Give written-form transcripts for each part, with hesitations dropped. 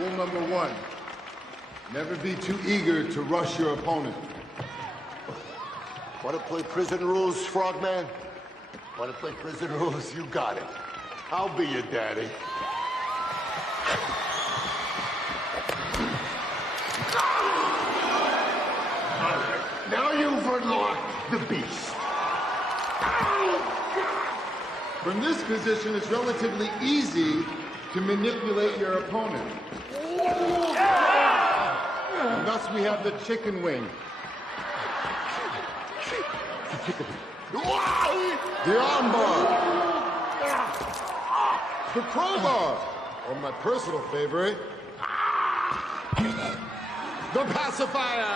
Rule number 1, never be too eager to rush your opponent. Want to play prison rules, Frogman? Want to play prison rules? You got it. I'll be your daddy. All right, now you've unlocked the beast. From this position, it's relatively easy to manipulate your opponent. And thus we have the chicken wing. The armbar. The crowbar. Or my personal favorite, the pacifier.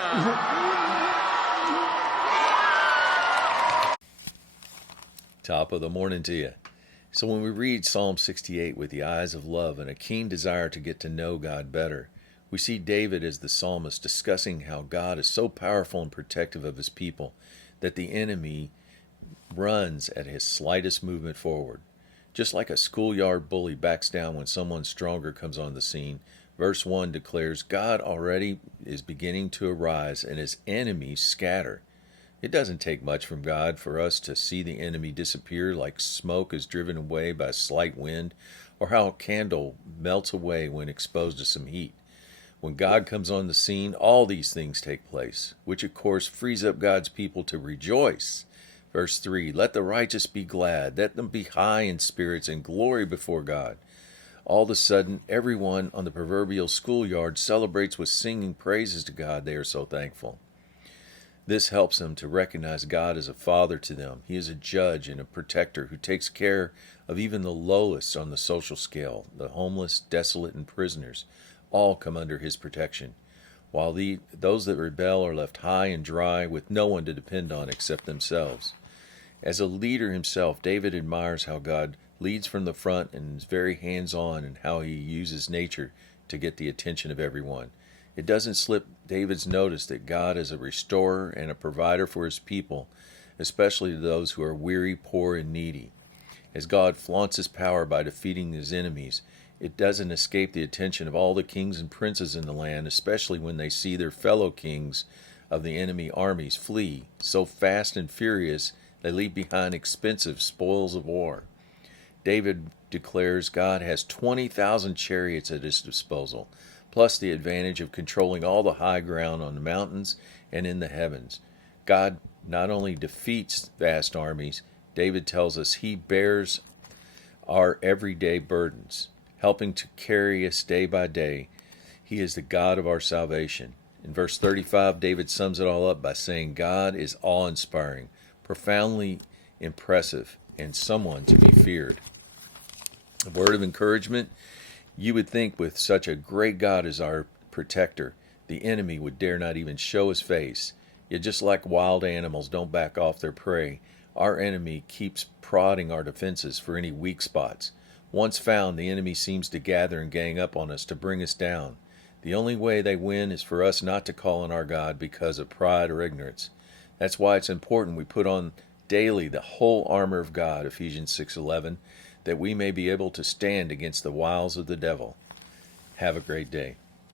Top of the morning to you. So when we read Psalm 68 with the eyes of love and a keen desire to get to know God better, we see David as the psalmist discussing how God is so powerful and protective of his people that the enemy runs at his slightest movement forward. Just like a schoolyard bully backs down when someone stronger comes on the scene, verse 1 declares God already is beginning to arise and his enemies scatter. It doesn't take much from God for us to see the enemy disappear like smoke is driven away by a slight wind, or how a candle melts away when exposed to some heat. When God comes on the scene, all these things take place, which of course frees up God's people to rejoice. Verse 3, let the righteous be glad, let them be high in spirits and glory before God. All of a sudden, everyone on the proverbial schoolyard celebrates with singing praises to God. They are so thankful. This helps them to recognize God as a father to them. He is a judge and a protector who takes care of even the lowest on the social scale. The homeless, desolate, and prisoners all come under his protection, while those that rebel are left high and dry with no one to depend on except themselves. As a leader himself, David admires how God leads from the front and is very hands-on in how he uses nature to get the attention of everyone. It doesn't slip David's notice that God is a restorer and a provider for his people, especially to those who are weary, poor, and needy. As God flaunts his power by defeating his enemies, it doesn't escape the attention of all the kings and princes in the land, especially when they see their fellow kings of the enemy armies flee so fast and furious they leave behind expensive spoils of war. David declares God has 20,000 chariots at his disposal, plus the advantage of controlling all the high ground on the mountains and in the heavens. God not only defeats vast armies, David tells us he bears our everyday burdens, helping to carry us day by day. He is the God of our salvation. In verse 35, David sums it all up by saying God is awe-inspiring, profoundly impressive, and someone to be feared. A word of encouragement: you would think with such a great God as our protector, the enemy would dare not even show his face. Yet just like wild animals don't back off their prey, our enemy keeps prodding our defenses for any weak spots. Once found, the enemy seems to gather and gang up on us to bring us down. The only way they win is for us not to call on our God because of pride or ignorance. That's why it's important we put on daily the whole armor of God, Ephesians 6:11, that we may be able to stand against the wiles of the devil. Have a great day.